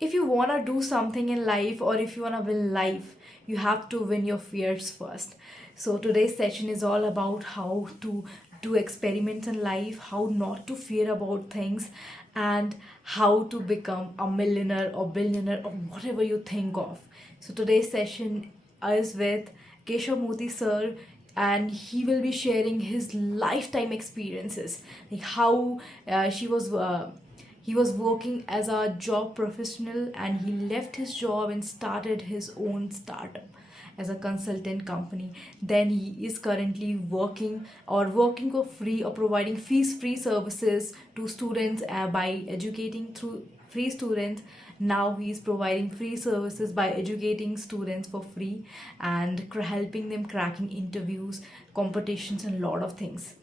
If you want to do something in life or if you want to win life, you have to win your fears first. So today's session is all about how to do experiments in life, how not to fear about things, and how to become a millionaire or billionaire or whatever you think of. So today's session is with Keshavamurthi Sir, and he will be sharing his lifetime experiences, like how he was working as a job professional and he left his job and started his own startup as a consultant company. Then he is currently working for free or providing fees free services to students by educating through free students. Now he is providing free services by educating students for free and helping them cracking interviews, competitions, and a lot of things.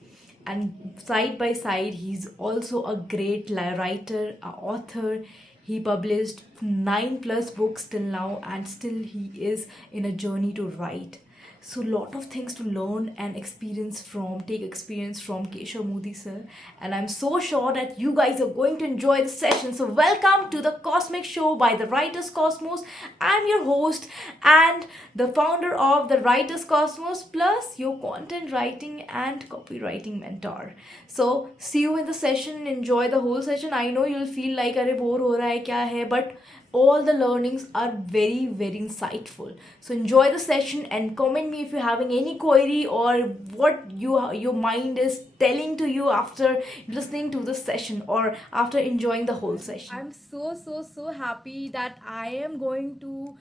And side by side, he's also a great writer, a author. He published 9 plus books till now, and still he is in a journey to write. So lot of things to learn and take experience from Keshavamurthi Sir. And I'm so sure that you guys are going to enjoy the session. So welcome to the Cosmic Show by the Writers Cosmos. I'm your host and the founder of the Writers Cosmos, plus your content writing and copywriting mentor. So see you in the session. Enjoy the whole session. I know you'll feel like अरे bore हो रहा है क्या है, but all the learnings are very insightful. So enjoy the session and comment me if you're having any query or what your mind is telling to you after listening to the session or after enjoying the whole session. I'm so happy that I am going to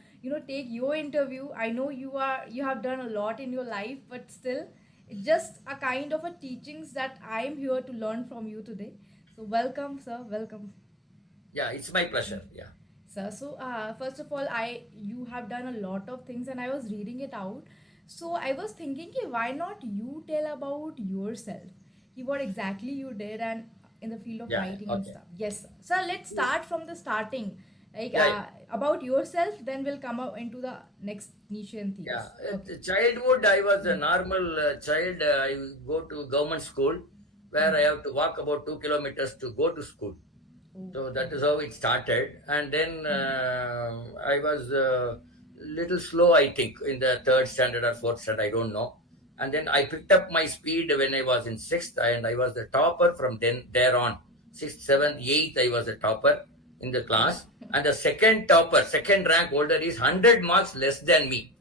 take your interview. I know you have done a lot in your life, but still it's just a kind of a teachings that I am here to learn from you today. So welcome, sir. Welcome. Yeah, it's my pleasure. Yeah. Sir, so first of all, I you have done a lot of things, and I was reading it out. So I was thinking, कि why not you tell about yourself? What exactly you did and in the field of Yeah. writing and Okay. stuff. Yes, sir. So let's start from the starting. Like Yeah. about yourself, then we'll come up into the next niche and Yeah. themes. Okay. Childhood, I was a normal child. I go to government school where I have to walk about 2 kilometers to go to school. So that is how it started. And then I was little slow, I think, in the third standard or fourth standard, I don't know. And then I picked up my speed when I was in sixth, and I was the topper from then there on. Sixth, seventh, eighth, I was the topper in the class. And the second topper, second rank holder is 100 marks less than me.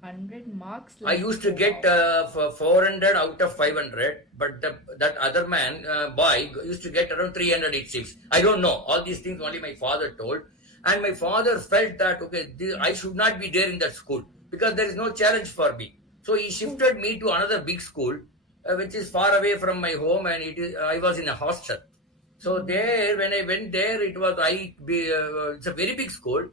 100 marks. I used to get for 400 out of 500, but that other man, boy, used to get around 300, it seems. I don't know. All these things only my father told. And my father felt that, okay, I should not be there in that school because there is no challenge for me. So he shifted me to another big school, which is far away from my home, and I was in a hostel. So there, when I went there, it's a very big school.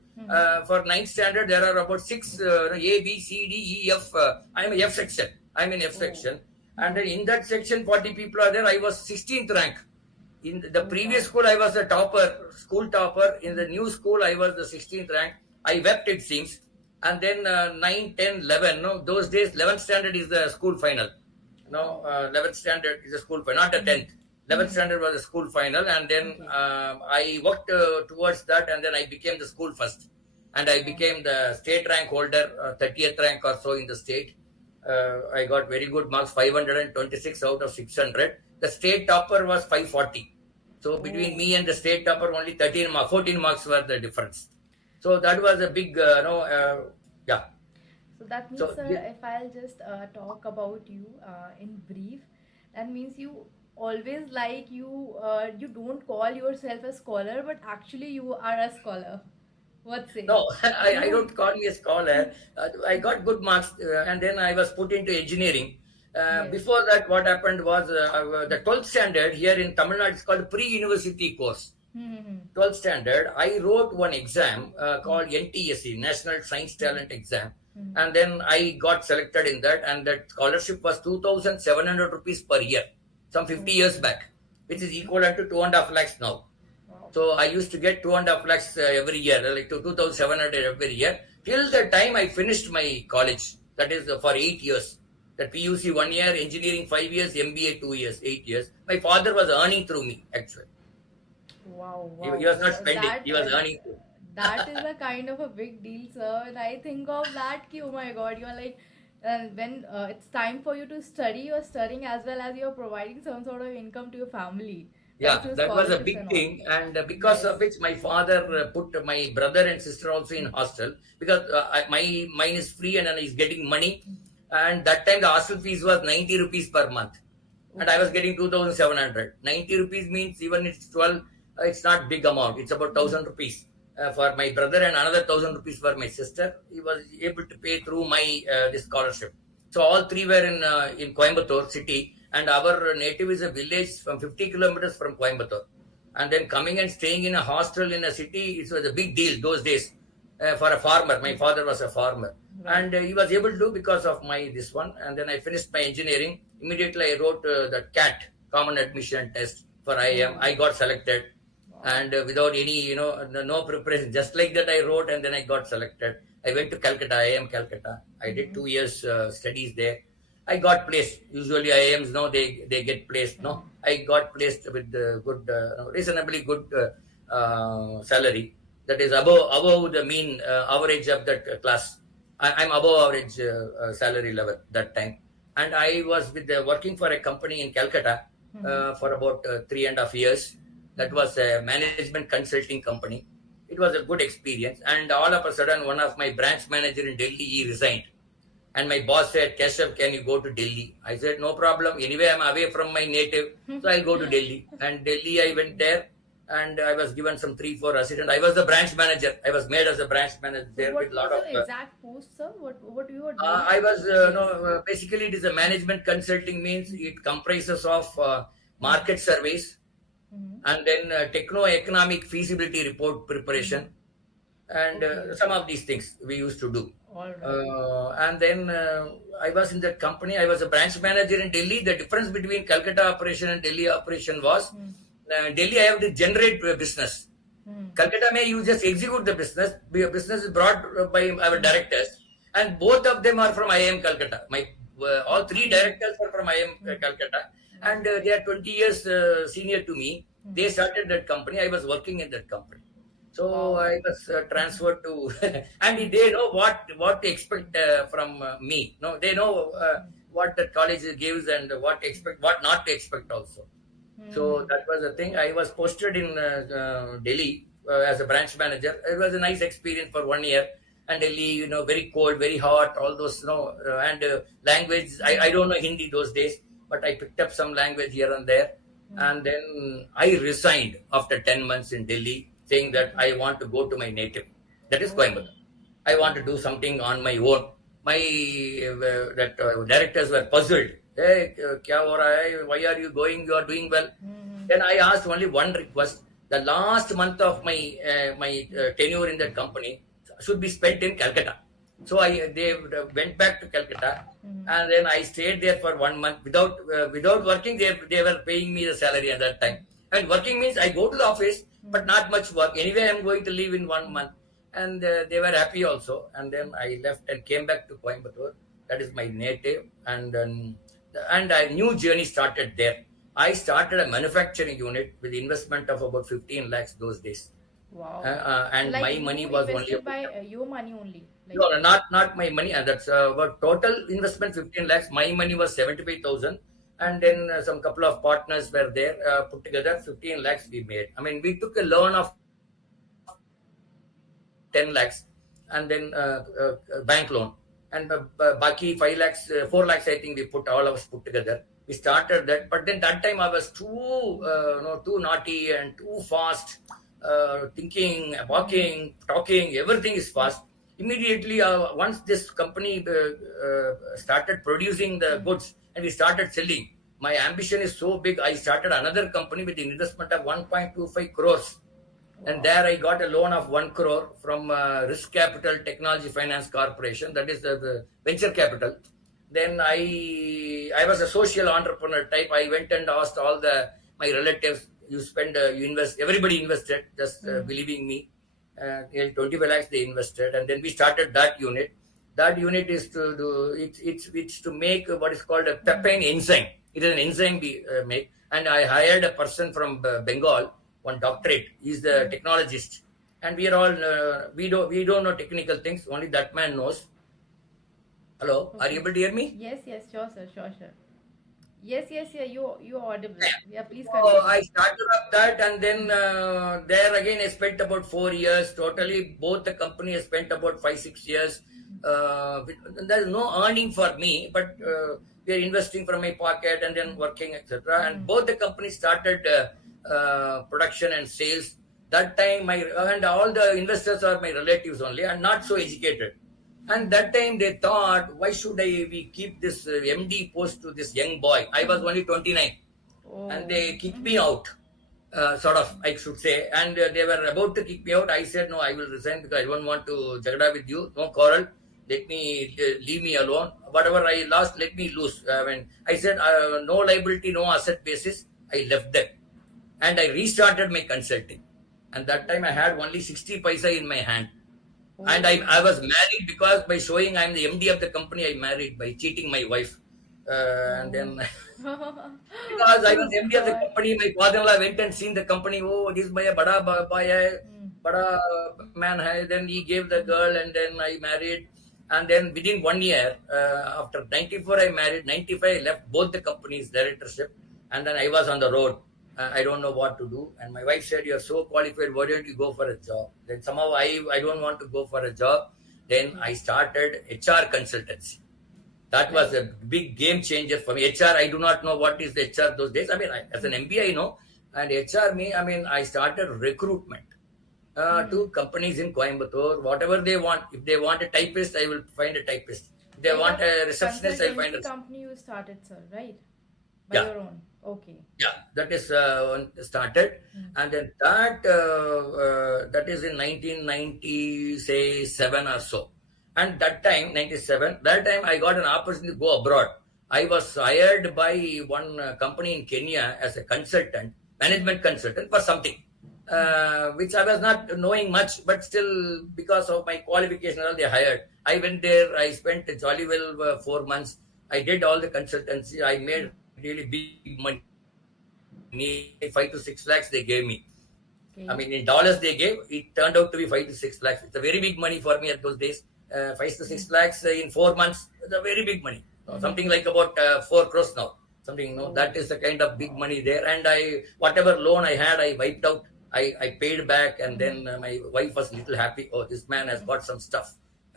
For ninth standard, there are about six A, B, C, D, E, F. I'm in F section. I'm in F section, and then in that section, 40 people are there. I was 16th rank. In the previous school, I was the topper, school topper. In the new school, I was the 16th rank. I wept, it seems. And then 9, 10, 11. No, those days, 11th standard is the school final. No, 11th standard is the school final, not the 10th. 11th standard was the school final, and then I worked towards that, and then I became the school first. And I became the state rank holder, 30th rank or so in the state. I got very good marks, 526 out of 600. The state topper was 540. So between me and the state topper, only 14 marks were the difference. So that was a big, yeah. So that means, So, sir, yeah. if I'll just talk about you in brief, that means you always you don't call yourself a scholar, but actually you are a scholar. What say? No, I don't call me a scholar. I got good marks, and then I was put into engineering. Yes. Before that, what happened was the 12th standard here in Tamil Nadu is called pre-university course. Mm-hmm. 12th standard, I wrote one exam called NTSE, National Science Talent Exam. And then I got selected in that, and that scholarship was 2,700 rupees per year, some 50 years back, which is equivalent to 2.5 lakhs now. Wow. So I used to get 2.5 lakhs every year, like 2,700 every year, till the time I finished my college. That is for 8 years. That PUC 1 year, engineering 5 years, MBA 2 years, 8 years. My father was earning through me, actually. Wow, He wow. was not spending, That he was earning through. That is a kind of a big deal, sir. When I think of that, ki, oh my god, you're like, when it's time for you to study, you're studying as well as you're providing some sort of income to your family, right? Yeah, Through that was a scholarships big and all. thing, and because Yes. of which my father put my brother and sister also in hostel, because mine is free and then he's getting money, and that time the hostel fees was 90 rupees per month, and I was Okay. getting 2,700. 90 rupees means even it's 12, it's not big amount. It's about 1,000 rupees for my brother and another 1,000 rupees for my sister. He was able to pay through my this scholarship. So all three were in Coimbatore city, and our native is a village from 50 kilometers from Coimbatore. And then coming and staying in a hostel in a city, it was a big deal those days for a farmer. My father was a farmer, Right. and he was able to because of my this one. And then I finished my engineering. Immediately I wrote the CAT, Common Admission Test for IIM. Oh, I got selected, wow. and without any no preparation, just like that I wrote, and then I got selected. I went to Calcutta, IIM Calcutta. I did 2 years studies there. I got placed. Usually IIMs, no, they get placed. No, I got placed with good, reasonably good salary. That is above the mean average of that class. I'm above average salary level that time, and I was with working for a company in Calcutta for about 3.5 years. That was a management consulting company. It was a good experience, and all of a sudden, one of my branch manager in Delhi, he resigned, and my boss said, Keshav, can you go to Delhi? I said, no problem. Anyway, I'm away from my native. So I'll go to Delhi. And Delhi, I went there, and I was given some 3, 4 assistant. I was the branch manager. I was made as a branch manager So there with what a lot was of. your exact post, sir? What you were doing? I was, no, Yes. basically, it is a management consulting means it comprises of market surveys Mm-hmm. and then techno-economic feasibility report preparation and Okay. some of these things we used to do. All right. And then I was in that company. I was a branch manager in Delhi. The difference between Calcutta operation and Delhi operation was Delhi I have to generate business. Hmm. Calcutta may you just execute the business. The business is brought by our directors, and both of them are from IIM Calcutta. My all three directors are from IIM Calcutta, and Okay. they are 20 years senior to me. They started that company. I was working in that company. So Wow. I was transferred to, and they know what to expect from me. No, they know what the college gives and what to expect, what not to expect also. So Hmm. that was the thing. I was posted in Delhi as a branch manager. It was a nice experience for 1 year. And Delhi, very cold, very hot, all those, and language. I don't know Hindi those days, but I picked up some language here and there. And then I resigned after 10 months in Delhi, saying that Okay. I want to go to my native. That is Oh. Coimbatore. I want to Oh. do something on my own. My that directors were puzzled. Hey, kya ho raha hai? Why are you going? You are doing well. Hmm. Then I asked only one request. The last month of my tenure in that company should be spent in Calcutta. So they went back to Calcutta, and then I stayed there for 1 month without working. They were paying me the salary at that time. And working means I go to the office, but not much work. Anyway, I'm going to leave in 1 month, and they were happy also. And then I left and came back to Coimbatore. That is my native, and a new journey started there. I started a manufacturing unit with investment of about 15 lakhs those days. Wow. So And like my you money was only invested about, by your money only, like. no, no, not my money. And that's about total investment 15 lakhs. My money was 75,000. And then some couple of partners were there, put together 15 lakhs we made. I mean, we took a loan of 10 lakhs and then bank loan. And Baki 5 lakhs, 4 lakhs, I think we put all of us put together. We started that, but then that time I was too naughty and too fast, thinking, walking, talking, everything is fast. Immediately, once this company started producing the goods and we started selling, my ambition is so big. I started another company with an investment of 1.25 crores, and Wow. there I got a loan of 1 crore from Risk Capital Technology Finance Corporation, that is the venture capital. Then I was a social entrepreneur type. I went and asked all my relatives, you spend, you invest, everybody invested, just believing me. 25 lakhs they invested, and then we started that unit. That unit is to do, it's to make what is called a peptide enzyme. It is an enzyme we make, and I hired a person from Bengal, one doctorate. He's the technologist. and we are all we don't know technical things. Only that man knows. Hello, are you Okay. able to hear me? Yes, yes, sure, sir, sure, sure. Yes, yes, yeah, you're audible. Yeah. Yeah, please So continue. I started up that, and then there again I spent about 4 years. Totally, both the company I spent about 5 6 years. There's no earning for me, but we are investing from my pocket and then working, etc. And both the companies started production and sales. That time, my and all the investors are my relatives only, and not so educated. And that time they thought, why should we keep this MD post to this young boy? I was only 29, and Oh. they kicked me out, sort of, I should say. And they were about to kick me out. I said, no, I will resign because I don't want to jagada with you. No quarrel. Let me leave me alone. Whatever I lost, let me lose. I said, no liability, no asset basis. I left them, and I restarted my consulting. And that time I had only 60 paisa in my hand, and Oh. I was married because by showing I'm the MD of the company, I married by cheating my wife. And Oh. then because I was Oh MD of the God. company, my father-in-law went and seen the company. Oh, this boy a boy hai, Mm. bada man hai. Then he gave the girl, and then I married. And then within 1 year, after 94 I married, 95 I left both the companies directorship, and then I was on the road. I don't know what to do. And my wife said, "You're so qualified. Why don't you go for a job?" Then somehow I don't want to go for a job. Then Okay. I started HR consultancy. That was Like. a big game changer for me. HR, I do not know what is the HR those days. As an MBA, I know. And HR, I started recruitment Hmm. to companies in Coimbatore, whatever they want. If they want a typist, I will find a typist. If they Like want a a receptionist, I'll find a. consultancy company you started, sir, right? By Yeah, your own. Okay. yeah, that is started. Hmm. And then that is in 1990, say 7 or so. And that time, 97, that time I got an opportunity to go abroad. I was hired by one company in Kenya as a consultant, Hmm. management consultant for something, which I was not knowing much, but still because of my qualification, all they hired. I went there. I spent jolly well 4 months. I did all the consultancy. I made really big money, nearly 5 to 6 lakhs they gave me. Okay. In dollars they gave, it turned out to be 5 to 6 lakhs. It's a very big money for me at those days. 5 to 6 lakhs in 4 months is a very big money. Something like about 4 crores now. Something, Oh. that is the kind of big Wow. money there. And whatever loan I had, I wiped out. I paid back, and then my wife was little happy. Oh, this man has got some stuff.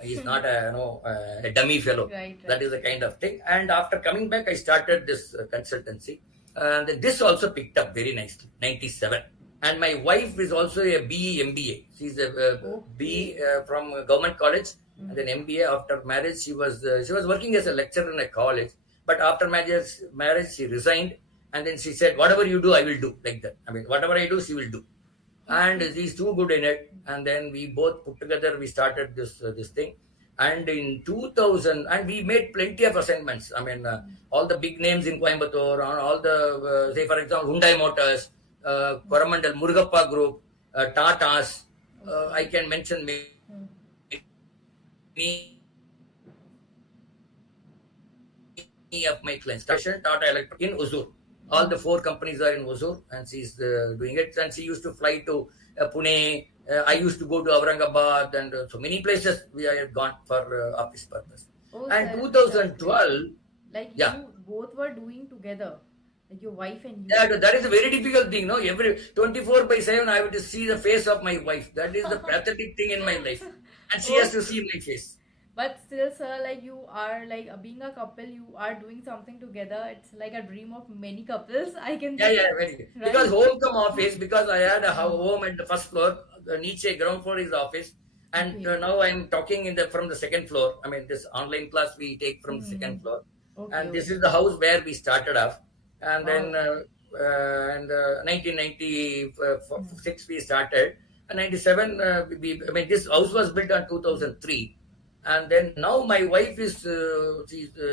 He's not a dummy fellow. Right, That right. is the kind of thing. And after coming back, I started this consultancy. And this also picked up very nicely, 97. And my wife is also a BE MBA. She's a Okay. BE from a government college, and then Mm-hmm. MBA. After marriage, she was working as a lecturer in a college. But after marriage, she resigned, and then she said, "Whatever you do, I will do." Like that. Whatever I do, she will do. And Okay. she's too good in it. And then we both put together. We started this thing. And in 2000, and we made plenty of assignments. All the big names in Coimbatore, on all the say for example Hyundai Motors, Coromandel Murugappa Group, Tatas. Okay. I can mention many Hmm. of my clients. Tata Electric in Hosur. All the four companies are in Hosur, and she's doing it. And she used to fly to Pune. I used to go to Aurangabad, and so many places we have gone for office purpose. Oh, And sir, that's great. 2012, Like yeah, you both were doing together, like your wife and you. yeah, that is a very difficult thing. No, every 24 by 7, I have to see the face of my wife. That is the pathetic thing in my life, and she has to Okay. see my face. But still, sir, like you are like being a couple, you are doing something together. It's like a dream of many couples, I can Yeah, say, yeah, very good. Because right? home come office, because I had a Hmm. home at the first floor, the niche ground floor is the office, and Okay. now I'm talking from the second floor. This online class we take from the Hmm. second floor, Okay, and this okay. is the house where we started off, and then Wow. 1996 we started, and 97 this house was built on 2003. And then now my wife is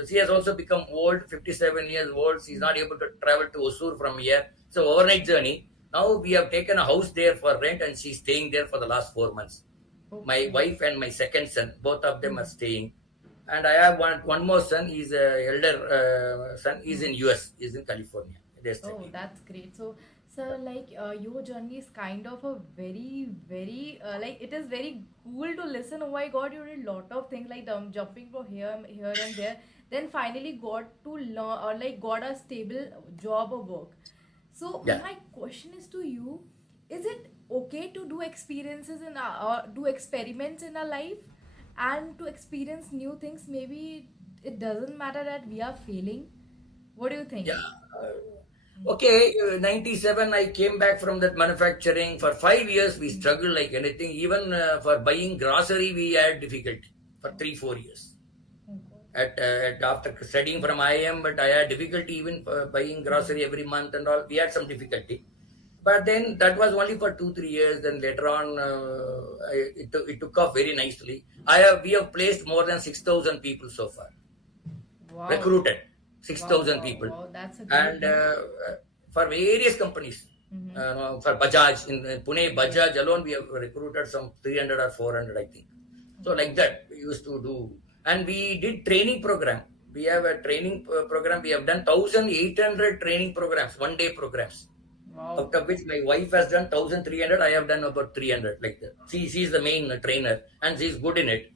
she has also become old, 57 years old. She's not able to travel to Osur from here. So overnight journey. Now we have taken a house there for rent, and she's staying there for the last 4 months. My Okay. wife and my second son, both of them are staying. And I have one more son. He's a elder son. He's Hmm. in US. He's in California. They're Oh, studying. that's great. So, So, like, your journey is kind of a very, very, like, it is very cool to listen. Oh my God, you did a lot of things like jumping from here and there. Then finally got to learn, or like, got a stable job or work. So, Yeah. my question is to you: is it okay to do experiences in our, do experiments in our life, and to experience new things? Maybe it doesn't matter that we are failing. What do you think? Yeah. Okay, 97, I came back from that manufacturing. For 5 years, we struggled like anything. Even for buying grocery, we had difficulty for 3, 4 years. Oh God. After studying from IIM, but I had difficulty even for buying grocery every month and all. We had some difficulty. But then that was only for 2, 3 years. Then later on, it took off very nicely. We have placed more than 6,000 people so far, Wow. recruited Wow, 6,000 wow, people, wow. That's a great and thing. for various companies. Mm-hmm. For Bajaj in Pune, Bajaj alone, we have recruited some 300 or 400, I think. So like Wow. that, we used to do, and we did training program. We have a training program. We have done 1,800 training programs, 1 day programs. Wow. Out of which my wife has done 1,300. I have done about 300, like that. She's the main trainer, and she's good in it,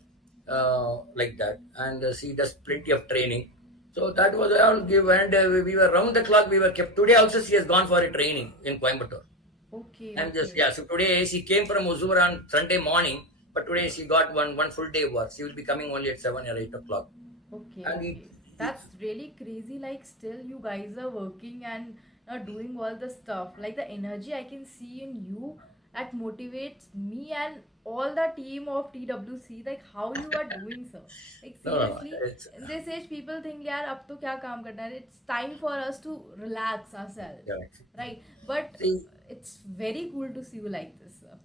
like that. And she does plenty of training. So that was all give, and we were round the clock. We were kept. Today also she has gone for a training in Coimbatore. Okay, And just, okay. yeah, so today she came from Hosur on Sunday morning, but today she got one full day work. She will be coming only at 7 or 8 o'clock. Okay, And okay. That's really crazy. Like, still, you guys are working and doing all the stuff. Like, the energy I can see in you that motivates me and all the team of TWC. Like, how you are doing so. Like, no, no, seriously, it's in this age, people think, yaar, ab to kya kaam karna hai? It's time for us to relax ourselves. yeah. Right? But See, it's very cool to see you like this, sir.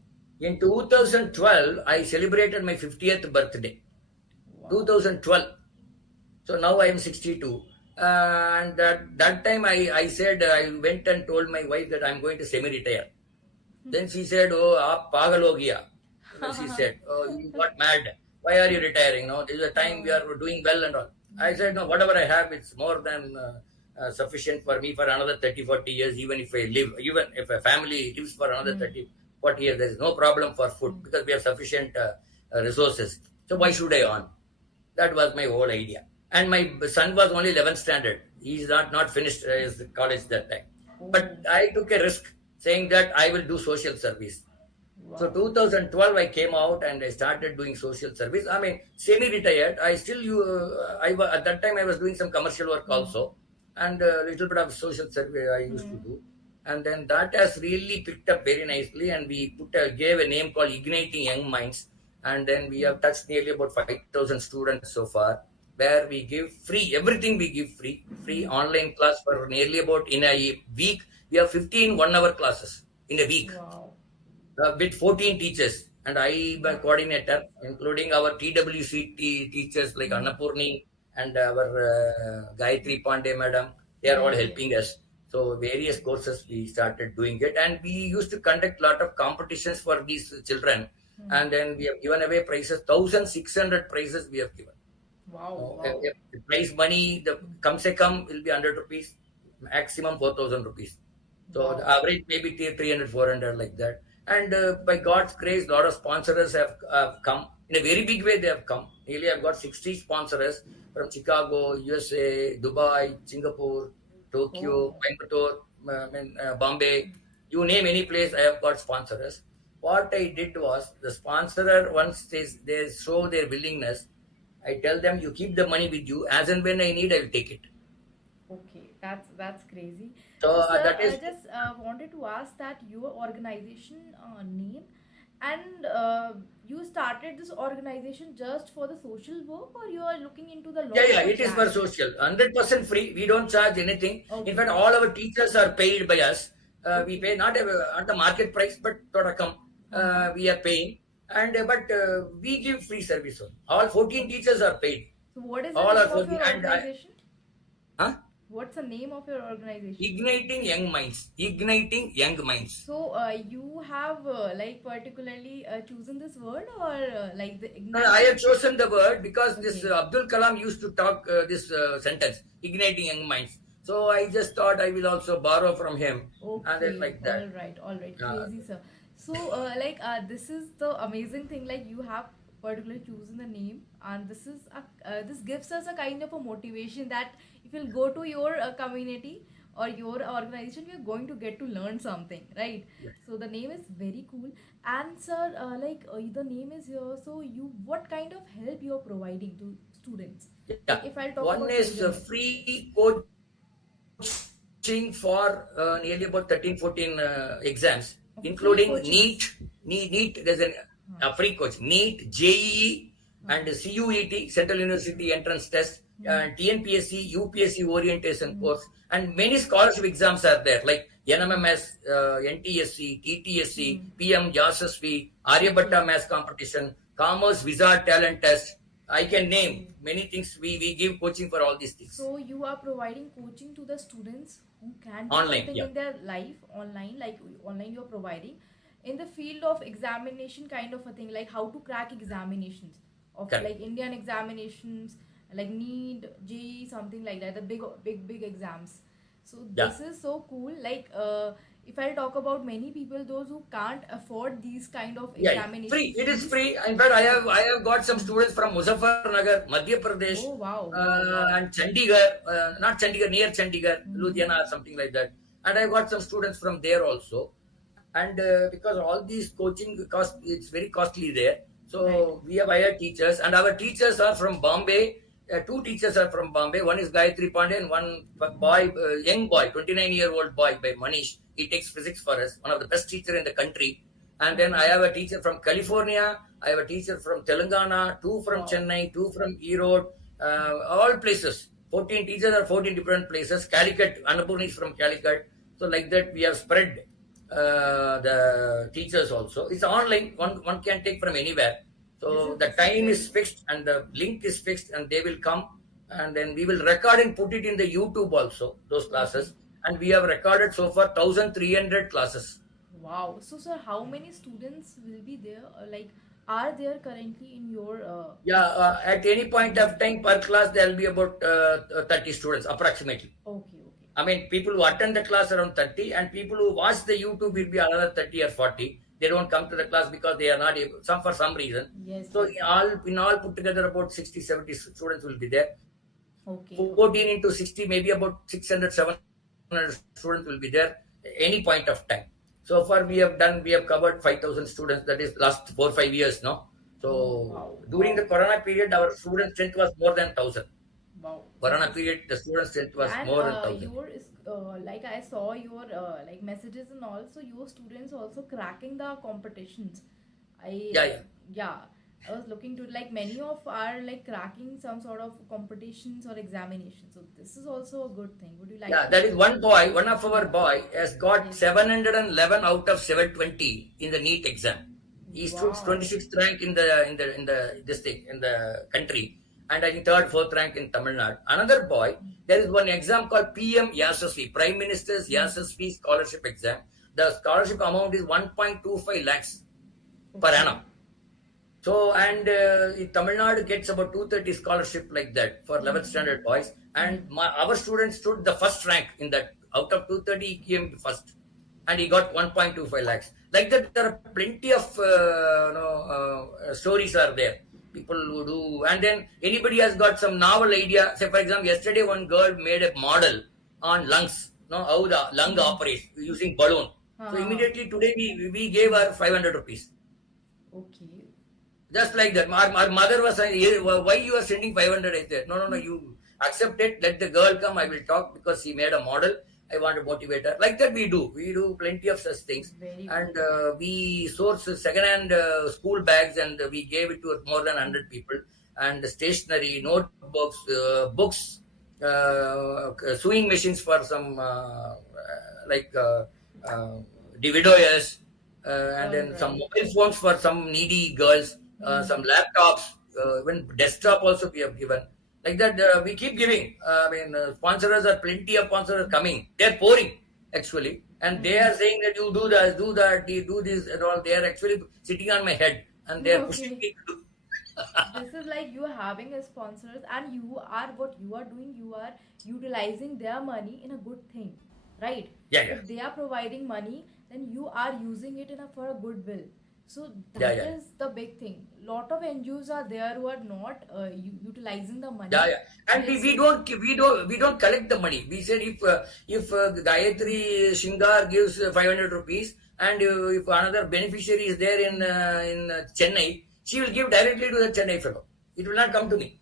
in 2012, I celebrated my 50th birthday. Wow. 2012. So now I am 62. And that time I said, I went and told my wife that I'm going to semi-retire. Then she said, "Oh, aap pagal ho gaya." She said, "Oh, you got mad. Why are you retiring? No, this is a time we Oh. are doing well and all." I said, "No, whatever I have, it's more than sufficient for me for another 30, 40 years. Even if I live, even if a family lives for another Hmm. 30, 40 years, there is no problem for food because we have sufficient resources. So why should I earn?" That was my whole idea. And my son was only 11th standard. He's not finished his college that time. But Oh. I took a risk saying that I will do social service. So Wow. 2012, I came out and I started doing social service. I mean, semi-retired. I still, at that time I was doing some commercial work Hmm. also, and a little bit of social service I used to Hmm. do. And then that has really picked up very nicely, and we gave a name called Igniting Young Minds. And then we have touched nearly about 5,000 students so far, where we give free everything. We give free online class for nearly about in a week. We have 15 1 hour classes in a week Wow. with 14 teachers, and I am a Wow. coordinator, including our TWC teachers like Hmm. Annapurni and our Gayatri Pandey madam. They are all Yes, yes. helping us. So various courses we started doing it, and we used to conduct lot of competitions for these children, Hmm. and then we have given away prizes, 1,600 prizes we have given. Wow, No, wow. if the prize money, the come se come will be 100 rupees, maximum 4,000 rupees. So the Wow. average maybe 300, 400 like that. And by God's grace, a lot of sponsors have come. In a very big way, they have come. Nearly I've got 60 sponsors from Chicago, USA, Dubai, Singapore, Tokyo, Oh. Coimbatore, Bombay. You name any place, I have got sponsors. What I did was, the sponsor, once they show their willingness, I tell them, you keep the money with you. As and when I need, I will take it. Okay, that's crazy. So So, sir, that I is, just wanted to ask that your organization name, and you started this organization just for the social work, or you are looking into the yeah, lot yeah, of a it is for charity? social. 100% free. We don't charge anything. In fact, Okay, all our teachers are paid by us. We okay. pay not the market price, but Todakam. Uh-huh. We are paying. And but we give free service. All 14 Okay. teachers are paid. So, what is the All are name of 14. your And organization? huh? What's the name of your organization? Igniting young minds. Igniting young minds. So, you have like particularly chosen this word, or like the I have igniting? chosen the word because this Okay. Abdul Kalam used to talk this sentence, igniting young minds. So I just thought I will also borrow from him, and then Okay, like that. all right, Uh, crazy, sir. So, this is the amazing thing. Like, you have particularly chosen the name, and this gives us a kind of a motivation that if you'll go to your community or your organization, you're going to get to learn something, right? yeah. So the name is very cool. And sir, the name is here. So you, what kind of help you're providing to students? Yeah. Like, if I'll talk One about is majorly. free coaching for nearly about 13, 14 exams, including Okay, free NEET. coachings. NEET, there's a Huh. free coach. NEET, JEE, and Huh. CUET, Central University Entrance Test, Hmm. TNPSC, UPSC orientation Hmm. course, and many scholarship exams are there, like NMMS, NTSC, TTSC, Hmm. PM JASSV, Aryabhatta Okay. Maths Competition, Commerce Visa Talent Test. I can name Okay. many things. We give coaching for all these things. So you are providing coaching to the students who can do Online, something yeah. in their life online, like online you're providing in the field of examination kind of a thing, like how to crack examinations of Correct. like Indian examinations, like NEET, JEE, something like that, the big exams. So Yeah. this is so cool. Like if I talk about many people, those who can't afford these kind of Yeah, yeah. examination Free. It is fees. free. In fact, So, I have got some students from Muzaffarnagar, Madhya Pradesh, oh wow. and Chandigarh, not Chandigarh, near Chandigarh, Mm-hmm. Ludhiana, something like that. And I got some students from there also. And because all these coaching cost, it's very costly there. Right. So we have hired teachers, and our teachers are from Bombay. Two teachers are from Bombay. One is Gayatri Pandey, and one boy, young boy, 29-year-old boy by Manish. He takes physics for us, one of the best teacher in the country. And then I Okay. have a teacher from California. I have a teacher from Telangana, two from Wow. Chennai, two from Erode, all places. 14 teachers are 14 different places. Calicut, Annapurna is from Calicut. So like that, we have spread the teachers also. It's online. One can take from anywhere. So the This is time is very fixed and the link is fixed, and they will come, and then we will record and put it in the YouTube also, those okay. classes. And we have recorded so far 1,300 classes. Wow. So, sir, how many students will be there? Are there currently in your? Yeah, at any point of time per class, there will be about 30 students approximately. Okay, okay. I mean, people who attend the class around 30, and people who watch the YouTube will be another 30 or 40. They don't come to the class because they are not able, some for some reason. Yes, So yes. in all put together, about 60, 70 students will be there. Okay, 14 okay. into 60, maybe about 600, 700 students will be there any point of time. So far we have covered 5,000 students. That is last 4 5 years now. Oh, So wow, during wow, the Corona period, our student strength was more than 1,000. wow. This Corona is. period, the student strength was And more than 1,000. your is like I saw your like messages and also your students also cracking the competitions. I Yeah, yeah. yeah, I was looking to like many of are like cracking some sort of competitions or examinations. So this is also a good thing. Would you like Yeah, to? that is one boy, one of our Yeah. boy has got Yes. 711 out of 720 in the NEET exam. He stood Wow. 26th rank in the this thing in the country, and I think third, fourth rank in Tamil Nadu. Another boy, there is one exam called PM Yasasvi, Prime Minister's Mm. Yasasvi Scholarship Exam. The scholarship amount is 1.25 lakhs per annum. Okay. So, and Tamil Nadu gets about 230 scholarship like that for 11th Mm. standard boys. And Mm. our student stood the first rank in that. Out of 230, he came first. And he got 1.25 lakhs. Like that, there are plenty of stories are there. People who do. And then anybody has got some novel idea. Say, for example, yesterday one girl made a model on lungs. No, how the lung Mm. operates using balloon. So Uh-huh. immediately today we gave her 500 rupees. Okay. Just like that. Our mother was saying, why you are sending 500? I said, no, you accept it. Let the girl come. I will talk because she made a model. I want to motivate her. Like that we do. We do plenty of such things. Very And good. we source second-hand school bags, and we gave it to more than 100 people. And stationery, notebooks, books, sewing machines for some like DVDs, and All then some right. mobile phones for some needy girls, some Mm-hmm. laptops, even desktop also we have given. Like that, we keep giving. I mean, sponsors are plenty of sponsors coming. They're pouring actually, and they are saying that you do this, do that, you do this, and all. They are actually sitting on my head, and they are pushing Okay. me to do. This is like you are having a sponsors, and you are what you are doing, you are utilizing their money in a good thing, right? Yeah, yeah, If they are providing money, then you are using it in a for a goodwill. So yeah, that yeah. is the big thing. Lot of NGOs are there who are not utilizing the Yeah, money. yeah. And Yes. we don't collect the money. We said if Gayatri Shingar gives 500 rupees, and if another beneficiary is there in Chennai, she will give directly to the Chennai fellow. It will not come to me.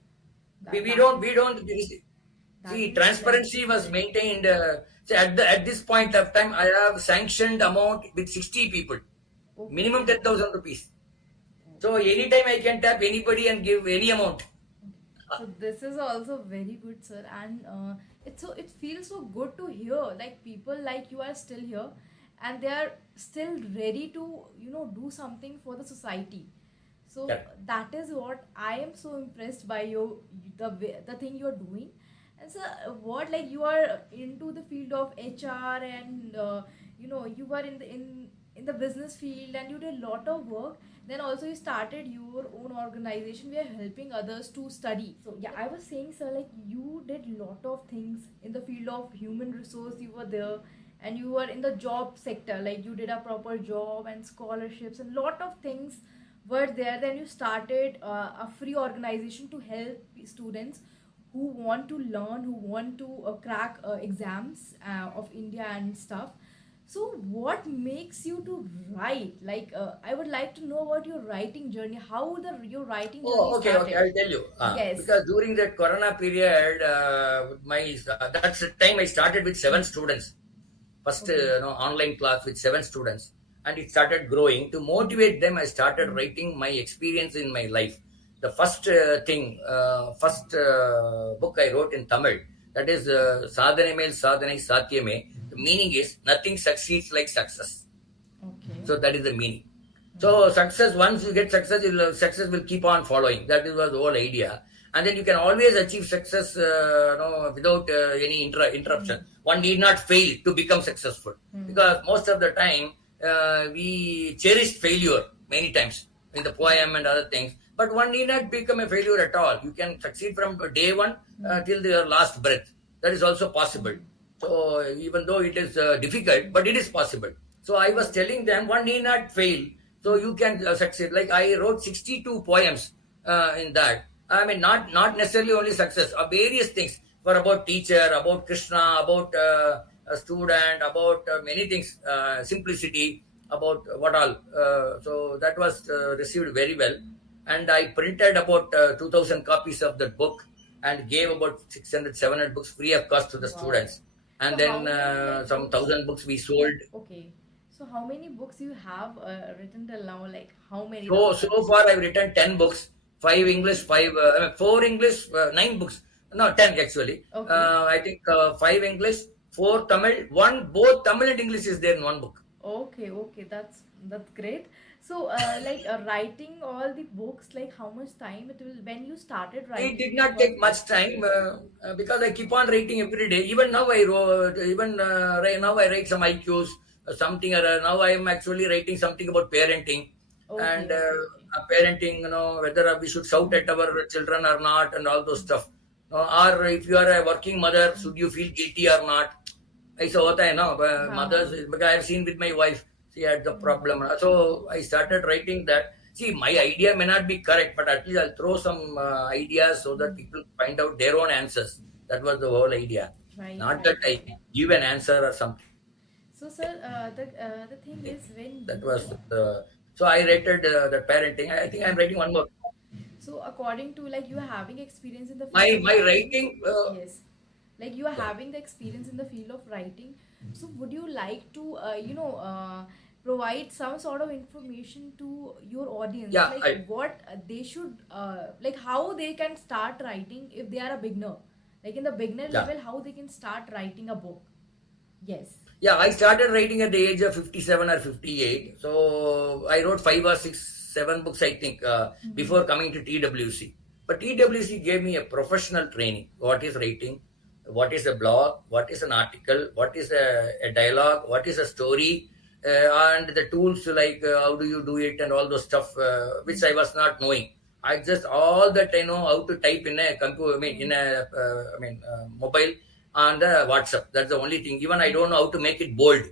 We, that we that don't is we don't that see, is like transparency was great. maintained. So at this point of time, I have sanctioned amount with 60 people, minimum Okay. 10,000 rupees. So anytime I can tap anybody and give any amount. So this is also very good, sir, and it feels so good to hear like people like you are still here, and they are still ready to do something for the society. So Correct. that is what I am so impressed by the thing you are doing. And so what like you are into the field of HR, and you are in the business field, and you did a lot of work. Then also you started your own organization where helping others to study. So yeah, I was saying, sir, like you did lot of things in the field of human resource. You were there, and you were in the job sector, like you did a proper job and scholarships and lot of things were there. Then you started a free organization to help students who want to learn, who want to crack exams of India and stuff. So what makes you to write? Like I would like to know about your writing journey, how your writing journey Oh, okay, okay. started. I'll tell you. Yes. Because during that Corona period, that's the time I started with seven students. First, Okay. online class with seven students, and it started growing. To motivate them, I started Mm. writing my experience in my life. The first book I wrote in Tamil, that is Sadhane Mel Sadhanai Satyame. The meaning is nothing succeeds like success. Okay. So that is the meaning. So success, once you get success, success will keep on following. That is was the whole idea. And then you can always achieve success without any interruption. Mm. One need not fail to become successful, Mm. because most of the time we cherish failure many times in the poem and other things. But one need not become a failure at all. You can succeed from day one Mm. till your last breath. That is also possible. Mm. So even though it is difficult, but it is possible. So I was Oh. telling them one need not fail, so you can succeed. Like I wrote 62 poems in that. I mean, not necessarily only success, various things for about teacher, about Krishna, about a student, about many things, simplicity, about what all. So that was received very well, and I printed about 2,000 copies of that book and gave about 600, 700 books free of cost to the Wow. students. And So how then many like some books? 1,000 books we sold. Okay. So how many books you have written till now? Like how many So roughly? far I've written 10 books, five English, Okay. five, four English, nine books. No, 10 actually. Okay. I think five English, four Tamil, one, both Tamil and English is there in one book. Okay. Okay. That's great. So like writing all the books, like how much time it will when you started It writing did your not take first book? much time because I keep on writing every day. Even now I wrote, even right now I write some IQs, something or now I am actually writing something about parenting, Okay. and Okay. Okay. parenting, whether we should shout Hmm. at our children or not, and all those stuff. Or if you are a working mother, Hmm. should you feel guilty or not? ऐसा होता है ना, हाँ mothers, हाँ. because I have seen with my wife, she had the Hmm. problem. So I started writing that. See, my idea may not be correct, but at least I'll throw some ideas so that Hmm. people find out their own answers. That was the whole idea. Right. Not Right. that I give an answer or something. So sir, the thing is when That you was so I rated that parenting. I think I'm writing one more. so according to like you are having experience in the field My of my writing. writing. Yes. Like you are Yeah, having the experience in the field of writing. So would you like to provide some sort of information to your audience, yeah, like what they should like how they can start writing if they are a beginner, like in the beginner yeah. level, how they can start writing a book. Yes. Yeah, I started writing at the age of 57 or 58. So I wrote five or six, seven books, I think, Hmm. before coming to TWC. But TWC gave me a professional training. What is writing? What is a blog? What is an article? What is a dialogue? What is a story? And the tools like how do you do it and all those stuff, which I was not knowing. I just all that I know how to type in a computer, I mean, in a, mobile on the WhatsApp. That's the only thing. Even I don't know how to make it bold,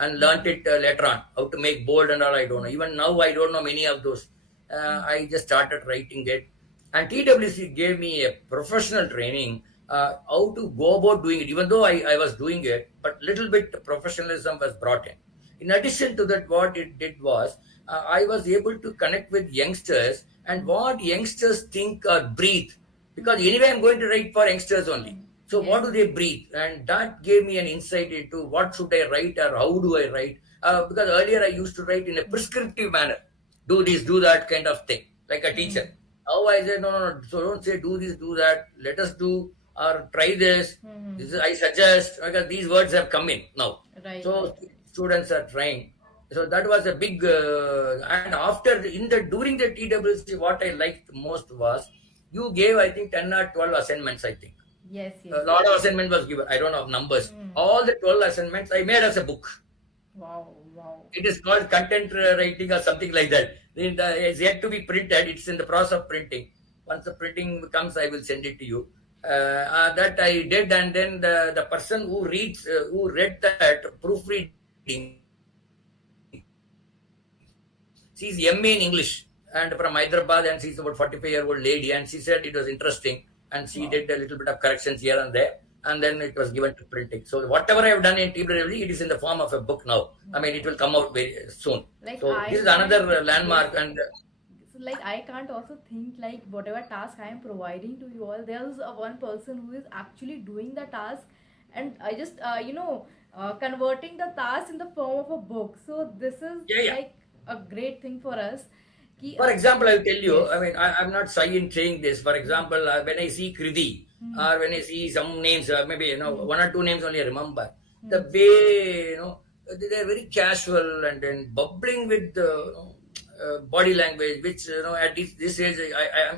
and learnt it later on how to make bold and all. I don't know. Even now, I don't know many of those. I just started writing it, and TWC gave me a professional training how to go about doing it. Even though I was doing it, but little bit professionalism was brought in. In addition to that, what it did was I was able to connect with youngsters and what youngsters think or breathe. Because anyway, I'm going to write for youngsters only. So Yes. what do they breathe? And that gave me an insight into what should I write or how do I write. Because earlier I used to write in a prescriptive manner, do this, do that kind of thing, like a teacher. Now I said, no, no, no. So don't say do this, do that. Let us do or try this. This is, I suggest, because these words have come in now. Right, right, So students are trying. So that was a big, and after in the during the TWC, what I liked most was you gave I think 10 or 12 assignments. I think yes, yes, a yes. lot of assignment was given. I don't know numbers. All the 12 assignments I made as a book. Wow, wow. It is called content writing or something like that. It's yet to be printed. It's in the process of printing. Once the printing comes, I will send it to you. That I did, and then the person who reads, who read that proofreading, she's MA in English and from Hyderabad, and she's about 45-year-old lady, and she said it was interesting, and she Wow. did a little bit of corrections here and there, and then it was given to printing. So whatever I have done in TWC, it is in the form of a book now. I mean, it will come out very soon. Like So this I is can't, another yes. landmark, and So like I can't also think like whatever task I am providing to you all, there's a one person who is actually doing the task, and I just converting the task in the form of a book. So this is yeah, yeah. like a great thing for us. Ki, For example, I'll tell you, yes. I mean, I'm not shy in saying this. For example, when I see Kriti, or when I see some names, maybe, one or two names only I remember, the way, they're very casual and then bubbling with the body language, which, at this age,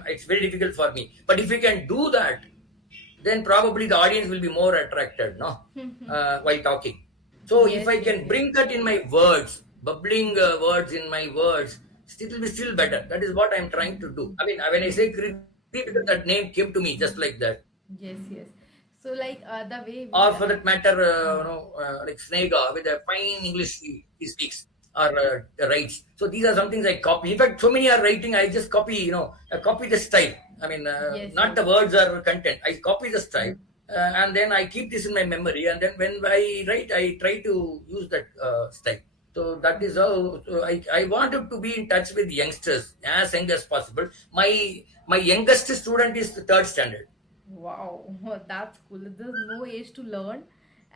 it's very difficult for me. But if you can do that, then probably the audience will be more attracted, no, while talking. So if Yes, I yes, can yes. bring that in my words, bubbling words in my words, it will be still better. That is what I'm trying to do. I mean, when I say Kriti, because that name came to me just like that. Yes, yes. So like the way Or we for that matter, like Snega with a fine English he speaks or writes. So these are some things I copy. In fact, so many are writing. I just copy. I copy the style. I mean, yes, not yes. the words or content. I copy the style, and then I keep this in my memory. And then when I write, I try to use that style. So that is how I wanted to be in touch with youngsters as young as possible. My youngest student is the third standard. Wow, that's cool. There's no age to learn,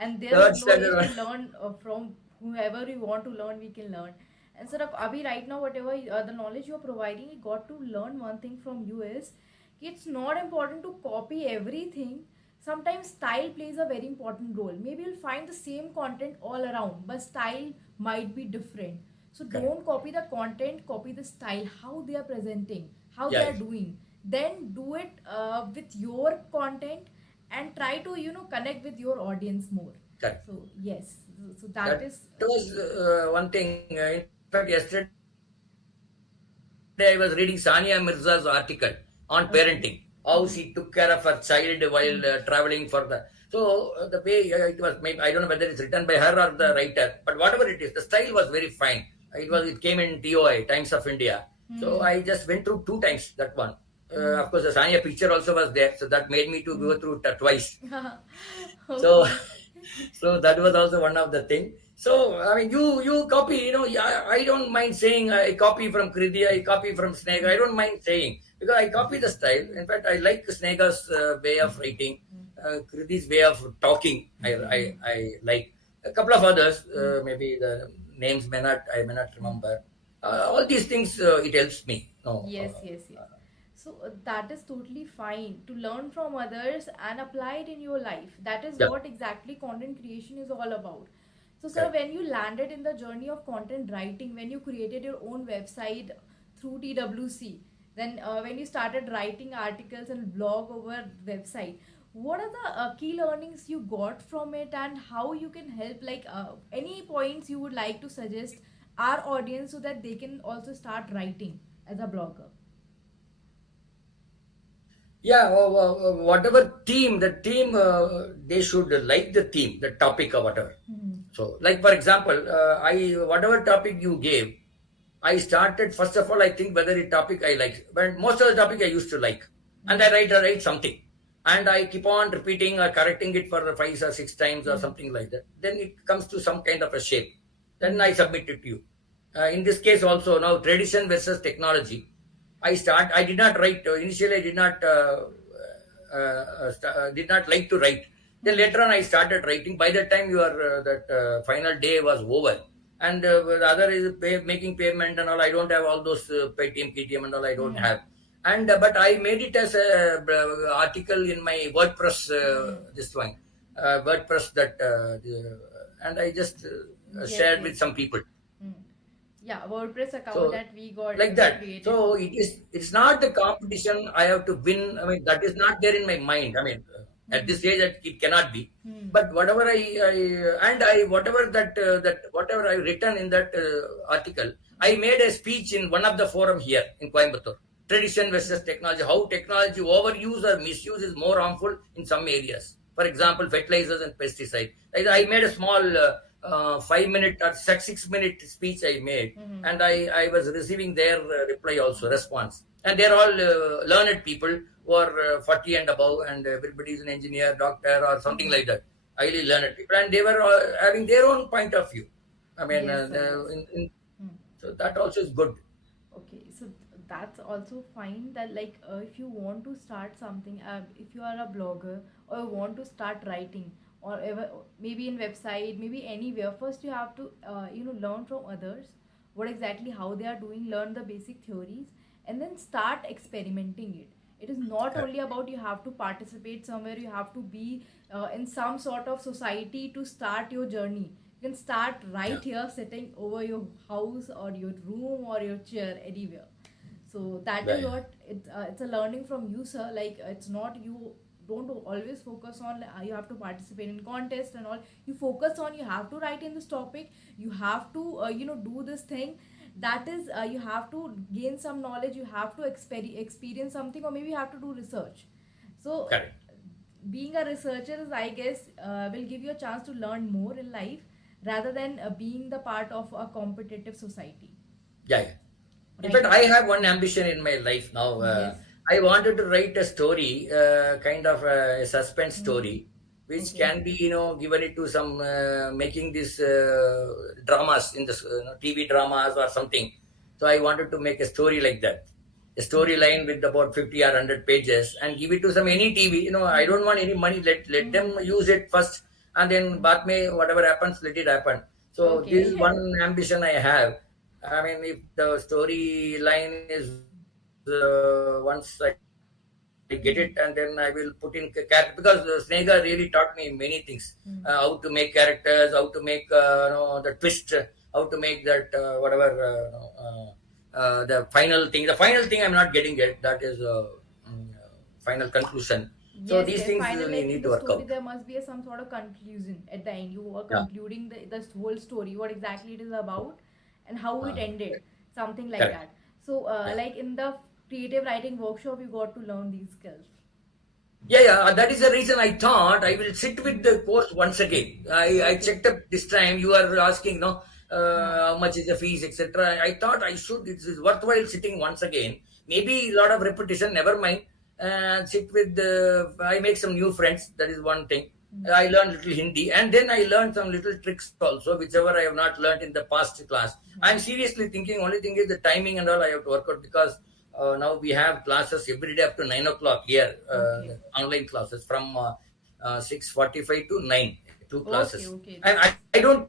and there is Third no age to standard. learn from whoever we want to learn, we can learn. And sir, Abhi, right now, whatever the knowledge you're providing, I got to learn one thing from you is it's not important to copy everything. Sometimes style plays a very important role. Maybe you'll find the same content all around, but style might be different. So Correct. don't copy the content, copy the style, how they are presenting, how they Yeah, are yeah. doing. Then do it with your content and try to connect with your audience more. Correct. So yes, so that That is was one thing. In fact, yesterday I was reading Sania Mirza's article on parenting, how she took care of her child while traveling for the. So the way it was, maybe I don't know whether it's written by her or the writer, but whatever it is, the style was very fine. It came in TOI, Times of India. So I just went through two times that one. Of course, the Sania picture also was there, so that made me to go through it twice. So okay. so that was also one of the thing. So I mean, you copy. Yeah, I don't mind saying I copy from Kriti, I copy from Snega. I don't mind saying because I copy the style. In fact, I like Snega's way of writing, Kriti's way of talking. I like a couple of others. Maybe the names I may not remember. All these things it helps me. No, Yes, yes, yes. So that is totally fine to learn from others and apply it in your life. That is yeah, what exactly content creation is all about. So, sir, correct. when you landed in the journey of content writing, when you created your own website through TWC, then when you started writing articles and blog over website, what are the key learnings you got from it, and how you can help? Like any points you would like to suggest our audience so that they can also start writing as a blogger? Yeah, whatever theme, the theme, they should like the theme, the topic or whatever. Hmm. So, like for example, I whatever topic you gave, I started first of all. I think whether the topic I like, but most of the topic I used to like, and I write something, and I keep on repeating or correcting it for 5 or 6 times or something like that. Then it comes to some kind of a shape. Then I submit it to you. In this case also now tradition versus technology. I did not write initially. I did not like to write. Then later on, I started writing. By the time your that final day was over, and the other is making payment and all. I don't have all those Paytm, KTM and all. I don't Hmm. have. And but I made it as a article in my WordPress. This one, WordPress and I just Yes, shared yes. with some people. Hmm. Yeah, WordPress account So that we got like we that. created So for you. it's not the competition I have to win. I mean, that is not there in my mind. I mean, at Hmm. this age, it cannot be. Hmm. But whatever I whatever that whatever I written in that article, I made a speech in one of the forum here in Coimbatore. Tradition versus technology. How technology overuse or misuse is more harmful in some areas. For example, fertilizers and pesticides. I made a small 5 minute or 6 minute speech I made, Hmm. and I was receiving their reply also, response. And they're all learned people who are 40 and above, and everybody is an engineer, doctor, or something Hmm. like that. Highly learned people, and they were having their own point of view. I mean, Yes, sir. Yes. Hmm. so that also is good. Okay, so that's also fine that like if you want to start something, if you are a blogger or you want to start writing or ever maybe in website, maybe anywhere, first you have to learn from others what exactly how they are doing, learn the basic theories, and then start experimenting it. It is not Correct. only about you have to participate somewhere, you have to be in some sort of society to start your journey. You can start Yeah. right here sitting over your house or your room or your chair anywhere. So that Yeah, is yeah. what it's a learning from you, sir. Like it's not you don't always focus on you have to participate in contest and all. You focus on you have to write in this topic, you have to do this thing. That is you have to gain some knowledge, you have to experience something, or maybe you have to do research. So Correct. being a researcher is, I guess, will give you a chance to learn more in life rather than being the part of a competitive society, Yeah, yeah. In fact, right? I have one ambition in my life now. Yes. I wanted to write a story, kind of a suspense Hmm. story, which Okay. can be, given it to some making these dramas in the TV dramas or something. So I wanted to make a story like that, a storyline with about 50 or 100 pages, and give it to some any TV. I Hmm. don't want any money. Let them Hmm. use it first, and then baat mein whatever happens, let it happen. So this is Okay. one ambition I have. I mean, if the storyline is once I get it, and then I will put in character, because Snega really taught me many things: how to make Hmm. characters, how to make the twist, how to make that whatever the final thing. The final thing I'm not getting it. That is final conclusion. So Yes, these yes. things Final, like need in to the work story, out. there must be some sort of conclusion at the end. You are Yeah. concluding the whole story, what exactly it is about, and how it ended, something like Correct. that. So, Yeah. like in the creative writing workshop, you got to learn these skills. Yeah, yeah. That is the reason I thought I will sit with the course once again. I Okay. checked up this time. You are asking, no, Huh. how much is the fees, etc. I thought I should. It is worthwhile sitting once again. Maybe a lot of repetition. Never mind. Sit with. I make some new friends. That is one thing. Hmm. I learned little Hindi, and then I learned some little tricks also, whichever I have not learned in the past class. I'm Hmm. seriously thinking. Only thing is the timing and all I have to work out, because now we have classes every day up to 9 o'clock here, Okay. online classes from 6:45 to 9, two Okay. classes. Okay. And I don't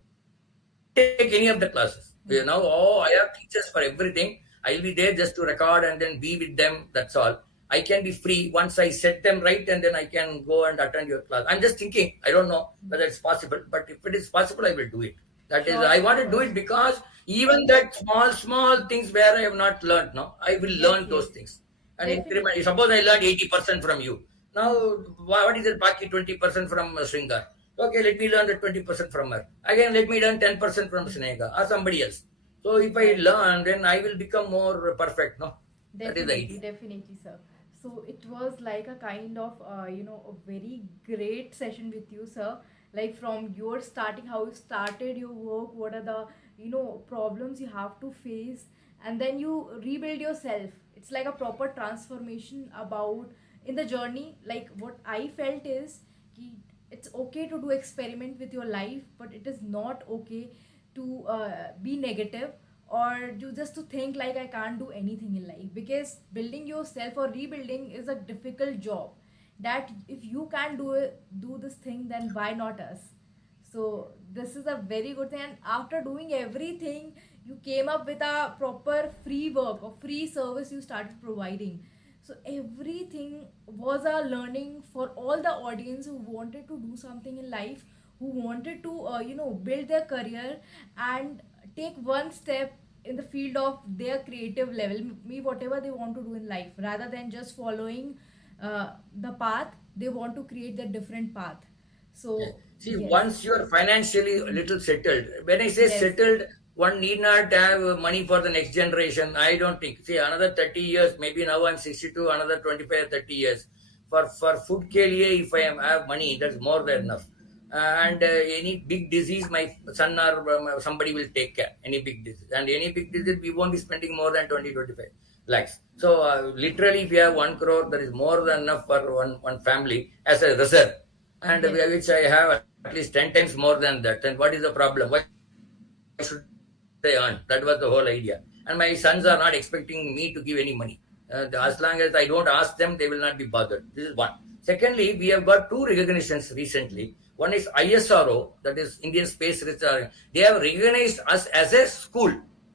take any of the classes. Now, oh, I have teachers for everything. I'll be there just to record and then be with them. That's all. I can be free once I set them right, and then I can go and attend your class. I'm just thinking. I don't know whether it's possible, but if it is possible, I will do it. That is, I want to do Sure, it sure, because sure. even that small things where I have not learned, no, I will learn Yes, those things. yes. And increment. Definitely. Suppose I learned 80% from you. Now, Hmm. what is it? Baki 20% from Sringar. Okay, let me learn the 20% from her. Again, let me learn 10% from Snega or somebody else. So if I Right. learn, then I will become more perfect. No, that is the Definitely, idea. definitely, sir. So it was like a kind of, a very great session with you, sir. Like from your starting, how you started your work, what are the, problems you have to face, and then you rebuild yourself. It's like a proper transformation about in the journey. Like what I felt is, ki it's okay to do experiment with your life, but it is not okay to be negative, or you just to think like I can't do anything in life, because building yourself or rebuilding is a difficult job. That if you can do it, do this thing, then why not us? So this is a very good thing, and after doing everything, you came up with a proper free work or free service you started providing. So everything was a learning for all the audience who wanted to do something in life, who wanted to build their career and take one step in the field of their creative level, me whatever they want to do in life, rather than just following the path. They want to create their different path. Yeah. So See, yes. once you are financially a little settled, when I say Yes. settled, one need not have money for the next generation. I don't think. See, another 30 years, maybe now I'm 62, another 25 or 30 years. For food ke liye, if I have money, that's more than enough. And any big disease, my son or somebody will take care. Any big disease. And any big disease, we won't be spending more than 20-25 lakhs. So, literally, if you have 1 crore, that is more than enough for one family as a reserve, and Yes. which I have at least 10 times more than that. Then what is the problem? Why should I earn? That was the whole idea. And my sons are not expecting me to give any money. As long as I don't ask them, they will not be bothered. This is one. Secondly, we have got two recognitions recently. One is ISRO, that is Indian Space Research. They have recognized us as a school.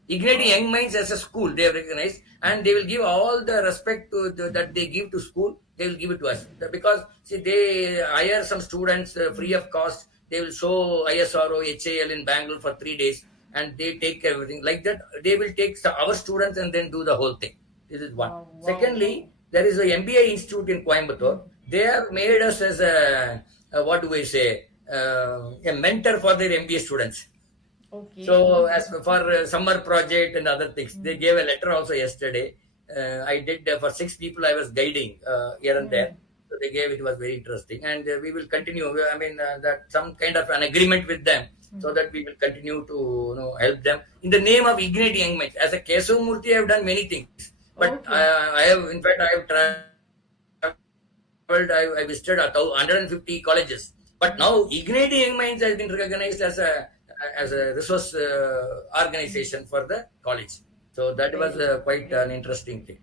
Igniting young Wow. minds as a school, they have recognized, and they will give all the respect that they give to school. They will give it to us because see they hire some students free of cost. They will show ISRO, HAL in Bangalore for 3 days, and they take everything like that. They will take our students and then do the whole thing. This is one. Wow. Wow. Wow. Secondly, there is a MBA institute in Hmm. Coimbatore. They have made us as a what do I say, a mentor for their MBA students. Okay. So as for summer project and other things, they Hmm. gave a letter also yesterday. I did for 6 people. I was guiding here and there. Hmm. So they gave it was very interesting, and we will continue. I mean that some kind of an agreement with them, Hmm. so that we will continue to help them in the name of igniting young minds. As a Kesavamurthi, I have done many things, but Okay. I have in fact I have traveled. I visited 150 colleges. But now igniting young minds has been recognized as a resource organization for the college. So that was Very, quite an very good. interesting thing.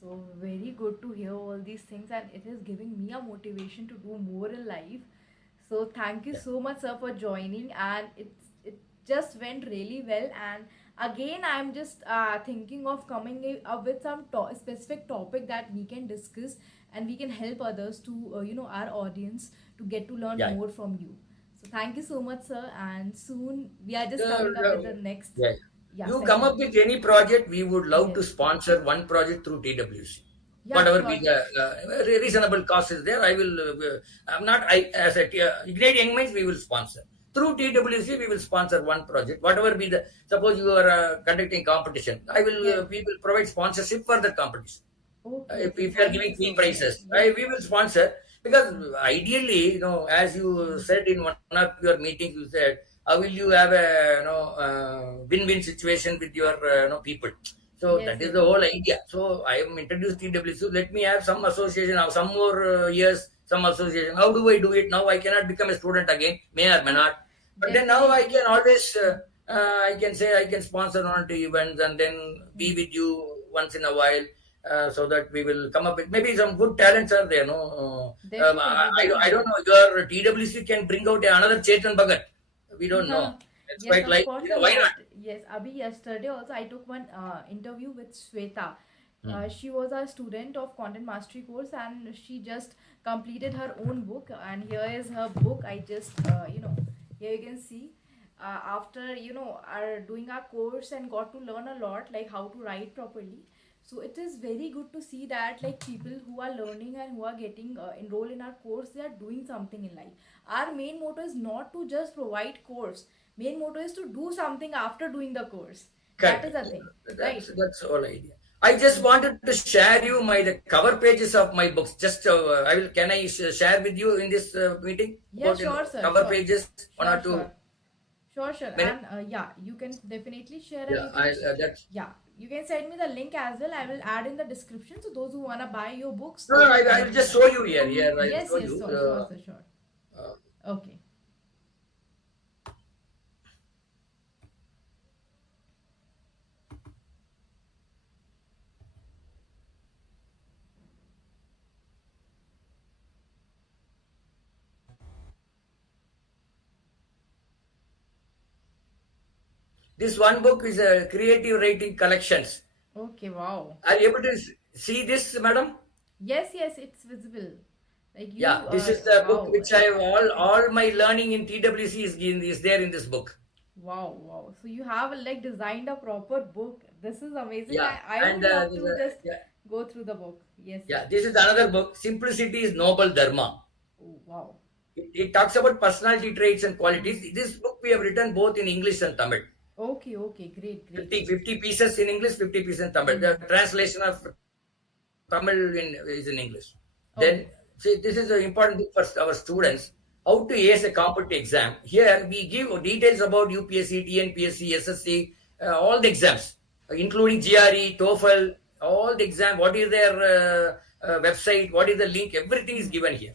So very good to hear all these things, and it is giving me a motivation to do more in life. So thank you Yeah. so much, sir, for joining, and it just went really well. And again, I'm just thinking of coming up with some specific topic that we can discuss, and we can help others to our audience to get to learn Yeah. more from you. So thank you so much, sir, and soon we are just Uh, coming up with uh, the next, yeah. yeah, You come session. up with any project, we would love to Yes. sponsor one project through TWC. Yeah, Whatever be sure. the reasonable cost is there, I will. I'm not. I as a Ignite Young Minds, we will sponsor through TWC. We will sponsor one project. Whatever be the suppose you are conducting competition, I will. Yes. We will provide sponsorship for the competition. Okay, okay. If you are Thank you giving so free much. prices, Yes. we will sponsor because Hmm. ideally, as you Hmm. said in one of your meetings, you said, how will you have a win-win situation with your people? So Yes, that is yes, the yes. whole idea. So I am introduced TWC. Let me have some association now, some more years, some association. How do I do it now? I cannot become a student again, may or may not. But then now I Definitely. can always, I can say I can sponsor one or two events and then be Hmm. with you once in a while, so that we will come up with maybe some good talents are there. No, Definitely, I don't definitely. know. Your TWC can bring out another Chetan Bhagat. We don't know. It's Yes, quite of like course, a why not? lot. Yes, Abhi, yesterday also I took one interview with Shweta. Hmm. She was a student of content mastery course, and she just completed her own book. And here is her book. I just, here you can see. After our doing our course and got to learn a lot, like how to write properly. So it is very good to see that like people who are learning and who are getting enrolled in our course, they are doing something in life. Our main motto is not to just provide course. Main motto is to do something after doing the course. That is Correct. a thing, Yeah. right? That's all idea. I just wanted to share you my the cover pages of my books. Just I will. Can I share with you in this meeting Yeah, about sure, sir. cover Sure. pages, one or Sure, two sure. Sure, sure. minutes? And yeah, you can definitely share, and Yeah, you I can, that's yeah, you can send me the link as well. I will add in the description. So those who wanna buy your books, no, they no. can I will directly just buy. show you here. Here I will Yes, show yes, you. sure, sure, sir, sure. Uh, Okay. this one book is a creative writing collections. Okay, wow. Are you able to see this, madam? Yes, yes, it's visible. Like you, Yeah, this is the book wow, which I have all my learning in TWC is there in this book. wow, wow. So you have like designed a proper book. This is amazing. Yeah, I and would love to just yeah, go through the book. Yes, yes. yeah. This is another book. Simplicity is noble dharma. Oh, wow. It talks about personality traits and qualities. This book we have written both in English and Tamil. Okay, okay, great, great. 50 pieces in English, 50 pieces in Tamil. The translation of Tamil is in English. Then, Okay. see, this is an important book for our students. How to ace a competitive exam. Here, we give details about UPSC, TNPSC, SSC, all the exams, including GRE, TOEFL, all the exam. What is their website? What is the link? Everything is given here.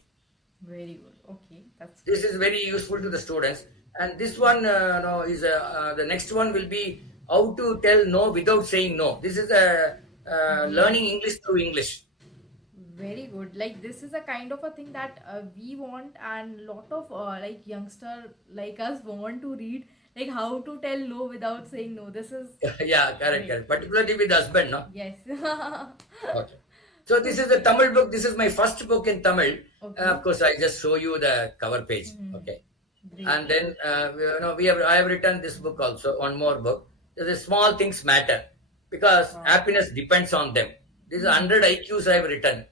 Very good. Okay, that's This great. is very useful to the students. And this one no, is the next one will be how to tell no without saying no. This is a Yes, learning English through English. very good. Like this is a kind of a thing that we want, and lot of like youngster like us want to read. Like how to tell no without saying no. This is Yeah, correct, great. correct. Particularly with husband, no? Yes. Okay. So this So is the Tamil book. This is my first book in Tamil. Of okay. course, I just show you the cover page. Hmm. Okay. Great, And great. then I have written this book also, one more book. The small things matter because Wow. happiness depends on them. This is Hmm. 100 IQs I have written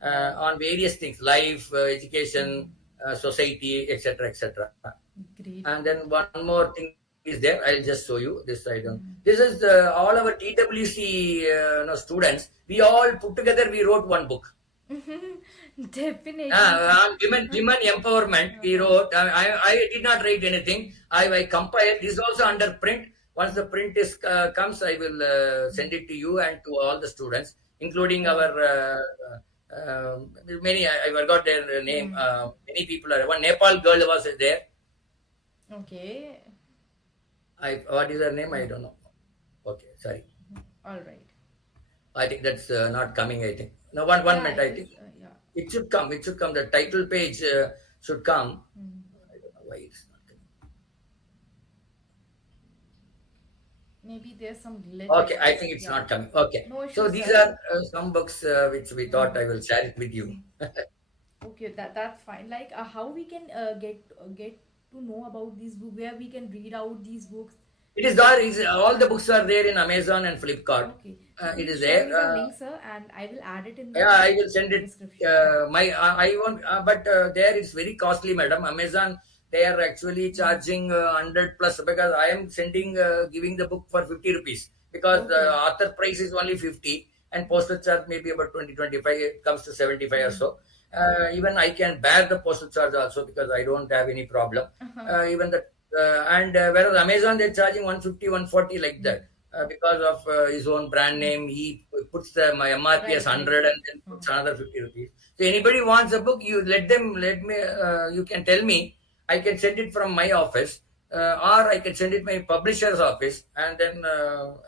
Wow. on various things, life, education, society, etc., etc. Great, And great. then one more thing is there. I'll just show you this. I don't. Hmm. This is all our TWC students. We all put together. We wrote one book. Definitely. Women empowerment. We Uh-huh. wrote. I did not write anything. I compiled. This is also under print. Once the print is comes, I will send it to you and to all the students, including our Wow. many. I forgot their name. Hmm. Many people are. One Nepal girl was there. Okay. I what is her name? I don't know. Okay, sorry. All right. I think that's not coming. I think. No, one Yeah, minute. it I is. think Yeah. it should come. It should come. The title page should come. Hmm. I don't know why it's not coming. Maybe there's some glitch, I Okay, I guess. think it's Yeah. not coming. Okay, No so issue, these sir. are some books which we thought Hmm. I will share it with you. Okay, that's fine. Like, how we can get to know about these books, where we can read out these books. It is there. Is all the books are there in Amazon and Flipkart. Okay, so It please is share there. me the link, sir, and I will add it in Yeah, the I will send it. description. My I want, but there it's very costly, madam. Amazon they are actually Hmm. charging 100 plus because I am sending giving the book for 50 rupees because the Okay. author price is only 50 and postal charge maybe about 20 25. It comes to 75 or Hmm. so. Even I can bear the postal charge also because I don't have any problem. Even the and whereas Amazon they're charging 150 140 like Hmm. that because of his own brand Hmm. name. He puts the my MRP as Right, right. 100 and then Hmm. puts another 50 rupees. So anybody wants a book, you let me, you can tell me. I can send it from my office or I can send it my publisher's office and then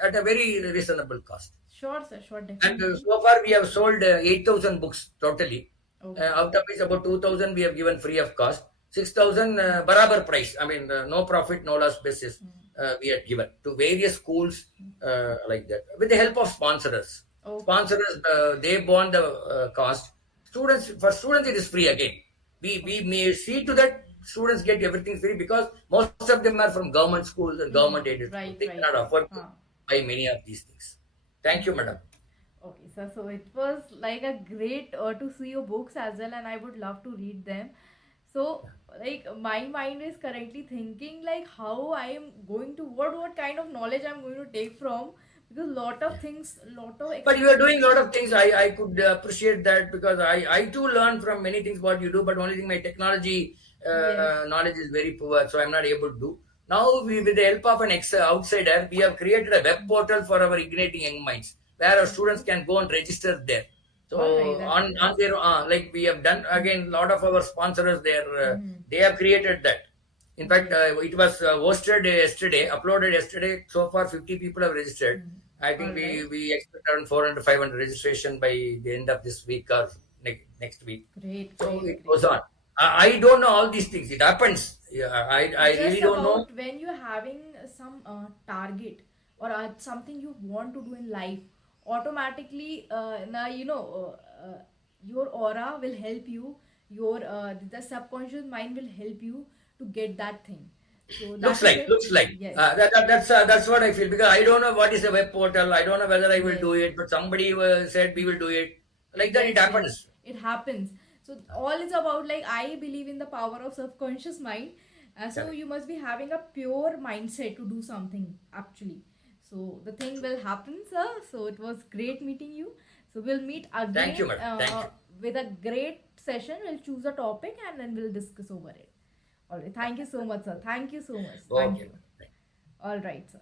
at a very reasonable cost. Sure, sir. Sure, And definitely. so far we have sold 8,000 books totally. Okay. Out of which about 2,000 we have given free of cost. 6,000 barabar price. I mean, no profit, no loss basis Hmm. we had given to various schools like that with the help of sponsors. Okay. Sponsors, they borne the cost. For students, it is free again. We Okay. may see to that students get everything free because most of them are from government schools and Hmm. government aided schools. Right, They right. cannot afford to Huh. buy many of these things. Thank you, madam. Okay, sir. So it was like a great to see your books as well, and I would love to read them. So, like, my mind is currently thinking like how I am going to what kind of knowledge I'm going to take from because lot of things, lot of But you are doing a lot of experiences. things. I could appreciate that because I too learn from many things what you do, but only thing my technology Yes. knowledge is very poor, so I'm not able to do. Now, with the help of an outsider, we have created a web portal for our igniting young minds, where our students Okay. can go and register there. All right. So on That's their like we have done again, a lot of our sponsors there, mm-hmm. they have created that. In fact, Great. it was hosted yesterday, uploaded yesterday. So far, 50 people have registered. Mm. I think All right. we expect around 400, 500 registration by the end of this week or next week. Great, So great, it great. goes on. I don't know all these things. It happens. Yeah, I really Just don't know. about when you're having some target or something you want to do in life, automatically, now your aura will help you. Your the subconscious mind will help you to get that thing. So that is it. Looks like. Yes. That's what I feel because I don't know what is a web portal. I don't know whether I will Yes. do it, but somebody said we will do it. Like that, it Yes, yes, happens. it happens. So all is about, like, I believe in the power of subconscious mind. So Correct. you must be having a pure mindset to do something actually. So the thing will happen, sir. So it was great meeting you. So we'll meet Thank you, again madam. Thank you. with a great session. We'll choose a topic and then we'll discuss over it. All right. Thank you so much, sir. Thank you so much. Thank Okay, you. madam. All right, sir.